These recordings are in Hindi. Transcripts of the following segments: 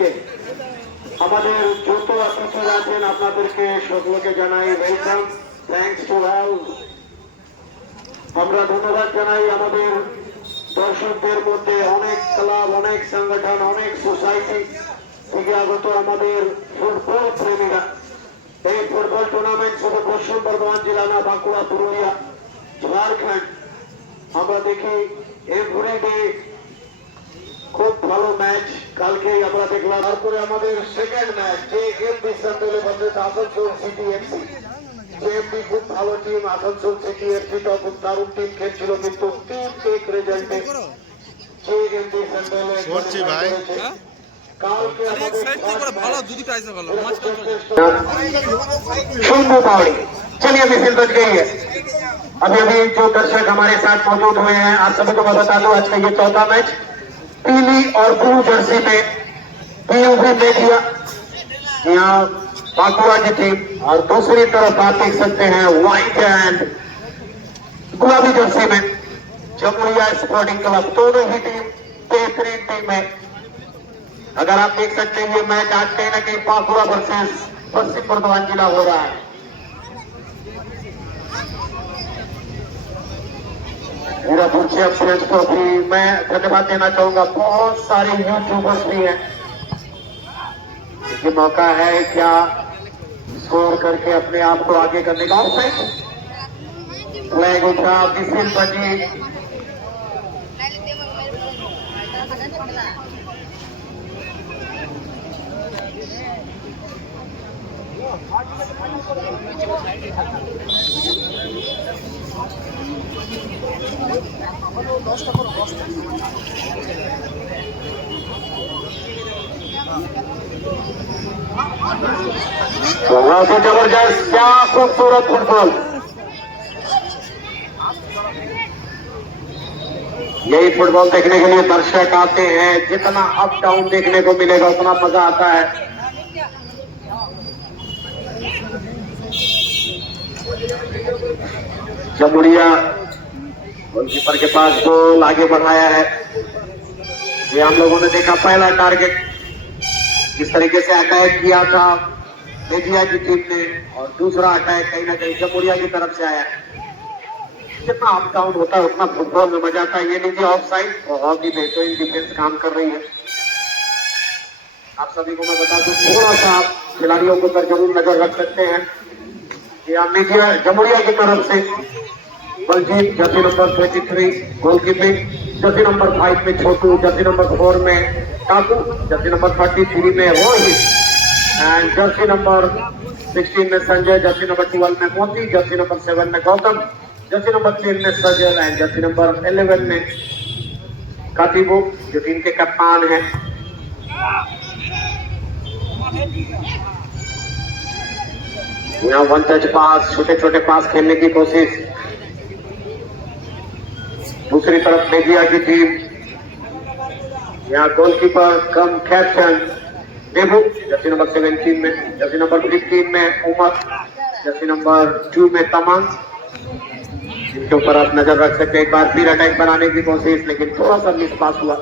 থেকে আমাদের যত অতিথি আছেন আপনাদেরকে সকলকে জানাই ওয়েলকাম, থ্যাংকস টু অল। আমরা ধন্যবাদ জানাই আমাদের দর্শকদের মধ্যে অনেক ক্লাব, অনেক সংগঠন, অনেক সোসাইটি থেকে আগত আমাদের ফুটবল প্রেমীরা। এই ফুটবল টুর্নামেন্ট শুধু পশ্চিম বর্ধমান জেলা না, বাঁকুড়া, পুরুলিয়া, ঝাড়খণ্ড আমরা দেখি এভরিডে খুব ভালো ম্যাচ। কালকে আমরা দেখলাম, তারপরে আমাদের সেকেন্ড ম্যাচ যে এমপি সান্ডেলে versus Asansol city FC. MP খুব ভালো টিম, আসানসোল সিটি এফসিটা খুব দারুণ টিম খেলছিল, কিন্তু 3-1 রেজাল্টে যে এমপি সান্ডেলে কালকে चलिए मिसिल बच गई है। अभी अभी जो दर्शक हमारे साथ मौजूद हुए हैं, आप सभी को मैं बता दूं आज का ये चौथा मैच पीली और ब्लू जर्सी में पीयूबी मेडिया यहाँ बांकुड़ा की टीम, और दूसरी तरफ आप देख सकते हैं व्हाइट एंड गुलाबी जर्सी में जमुरिया स्पोर्टिंग क्लब। दोनों ही टीम बेहतरीन टीम है। अगर आप देख सकते हैं ये मैच आज कहीं ना कहीं बांकुड़ा वर्सेस पश्चिम बर्धमान जिला हो रहा है। मेरा पूछिए फ्रेंड्स को भी मैं धन्यवाद देना चाहूंगा। बहुत सारे यूट्यूबर्स भी हैं, ये मौका है क्या स्कोर करके अपने आप को आगे करने का। ऑफसाइड फ्लैग उठा, विसिल बजी। जबरदस्त, क्या खूबसूरत फुटबॉल। यही फुटबॉल देखने के लिए दर्शक आते हैं। जितना अप डाउन देखने को मिलेगा उतना मजा आता है। जमुरिया गोलकीपर के पास गोल आगे बढ़ाया है। ये हम लोगों ने देखा पहला टारगेट किस तरीके से अटैक किया था मेजिया की टीम ने, और दूसरा अटैक कहीं ना कहीं जमुरिया की तरफ से आया। जितना अप डाउन होता है उतना फुटबॉल में मजा आता है। ये लीजिए ऑफ साइड, बहुत ही बेहतरीन डिफेंस काम कर रही है। आप सभी को मैं बता दूं, थोड़ा सा आप खिलाड़ियों के ऊपर जरूर नजर रख सकते हैं। मेजिया जमुरिया की तरफ से Baljit, jersey number 23 goalkeeping, jersey number 5 में छोटू, जर्सी नंबर 4 में टाकू, जर्सी नंबर 33 में रोहित, एंड जर्सी नंबर 16 में संजय, जर्सी नंबर 12 में मोती, जर्सी नंबर 7 में गौतम, जर्सी नंबर 3 में सजल, एंड जर्सी नंबर 11 में कातिबू जो टीम के कप्तान हैं। यहाँ वन टच पास, छोटे छोटे पास खेलने की कोशिश। दूसरी तरफ मेजिया की टीम, यहाँ गोलकीपर कम कैप्टन देबू, जर्सी नंबर 17 में, जर्सी नंबर 15 में उमर, जर्सी नंबर 2 में तमंग। इनके ऊपर आप नजर रख सकते हैं। एक बार फिर अटैक बनाने की कोशिश, लेकिन थोड़ा सा मिस पास हुआ।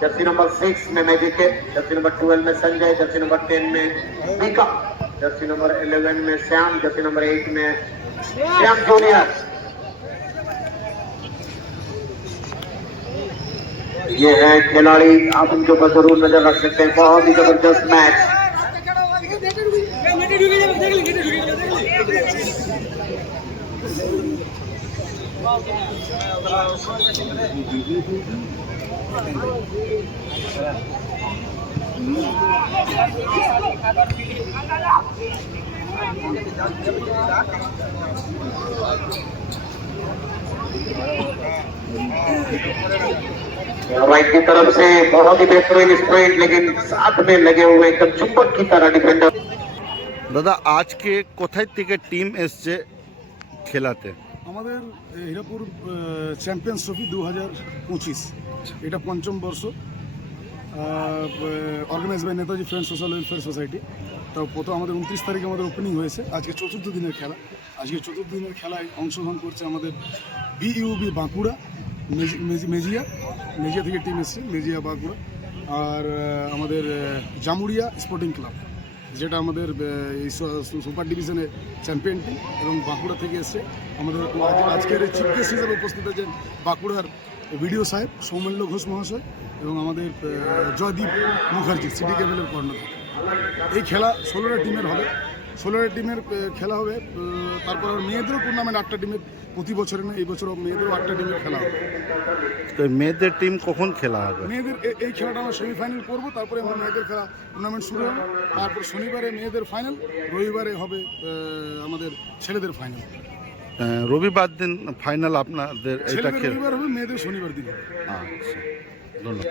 जर्सी नंबर 6 में मैजिके, जर्सी नंबर 12 में संजय, जर्सी नंबर 10 में बीका, जर्सी नंबर 11 में श्याम, जर्सी नंबर 8 में श्याम जूनियर। ये है खिलाड़ी, आप उनके ऊपर जरूर नजर रख सकते हैं। बहुत ही जबरदस्त मैच। राइट की तरफ से बहुत ही बेहतरीन स्प्रिंट, लेकिन साथ में लगे हुए एकदम चुंबक की तरह डिफेंडर। দাদা আজকে কোথায় থেকে টিম এসছে খেলাতে? আমাদের হীরাপুর চ্যাম্পিয়ন্স ট্রফি 2025 এটা পঞ্চম বর্ষ, organise by Netaji friends social welfare society. তো প্রথম আমাদের 29 তারিখে আমাদের ওপেনিং হয়েছে। আজকে চতুর্থ দিনের খেলা। আজকে চতুর্থ দিনের খেলায় অংশগ্রহণ করছে আমাদের বিইউবি বাঁকুড়া, মেজিয়া থেকে টিম এসছে, মেজিয়া বাঁকুড়া। আর আমাদের জামুরিয়া স্পোর্টিং ক্লাব, যেটা আমাদের এই সুপার ডিভিশনে চ্যাম্পিয়ন টিম, এবং বাঁকুড়া থেকে এসছে। আমাদের আজকের চিফ গেস্ট হিসেবে উপস্থিত আছেন বাঁকুড়ার বিডিও সাহেব সৌমেল্য ঘোষ মহাশয় এবং আমাদের জয়দীপ মুখার্জি সিটি কেবলের কর্ণধার। এই খেলা 16টা টিমের হবে, 16টা টিমের খেলা হবে। তারপর মেয়েদেরও টুর্নামেন্ট 8টা টিমের, প্রতি বছরে না এই বছরও মেয়েদেরও 8টা টিমের খেলা হবে। তো মেয়েদের টিম কখন খেলা হবে? মেয়েদের এই খেলাটা আমরা সেমিফাইনাল করবো, তারপরে আমরা মেয়েদের খেলা টুর্নামেন্ট শুরু হবে। তারপর শনিবারে মেয়েদের ফাইনাল, রবিবারে হবে আমাদের ছেলেদের ফাইনাল। রবিবার দিন ফাইনাল আপনাদের এটা ছেলেদের রবিবার হবে, মেয়েদের শনিবার দিন হবে। আচ্ছা, ধন্যবাদ।